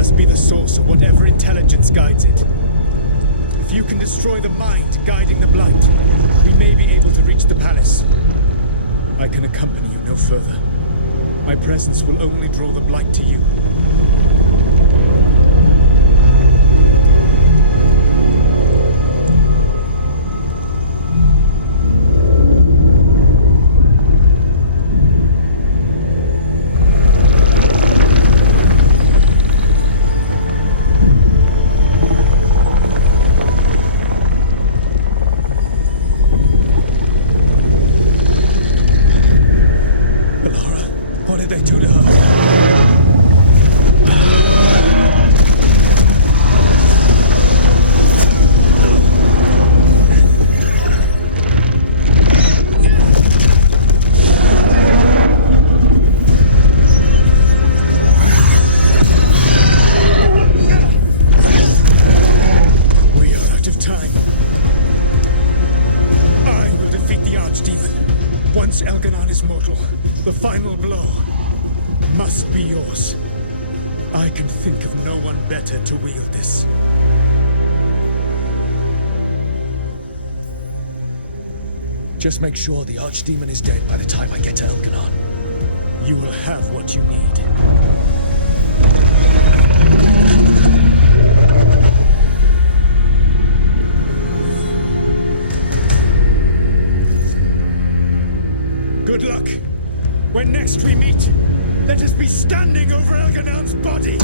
must be the source of whatever intelligence guides it. If you can destroy the mind guiding the blight, we may be able to reach the palace. I can accompany you no further. My presence will only draw the blight to you. What did they do to her? We are out of time. I will defeat the Archdemon. Once Elganon is mortal, the final blow must be yours. I can think of no one better to wield this. Just make sure the Archdemon is dead by the time I get to Elganon. You will have what you need. Good luck. When next we meet, let us be standing over Elganon's body!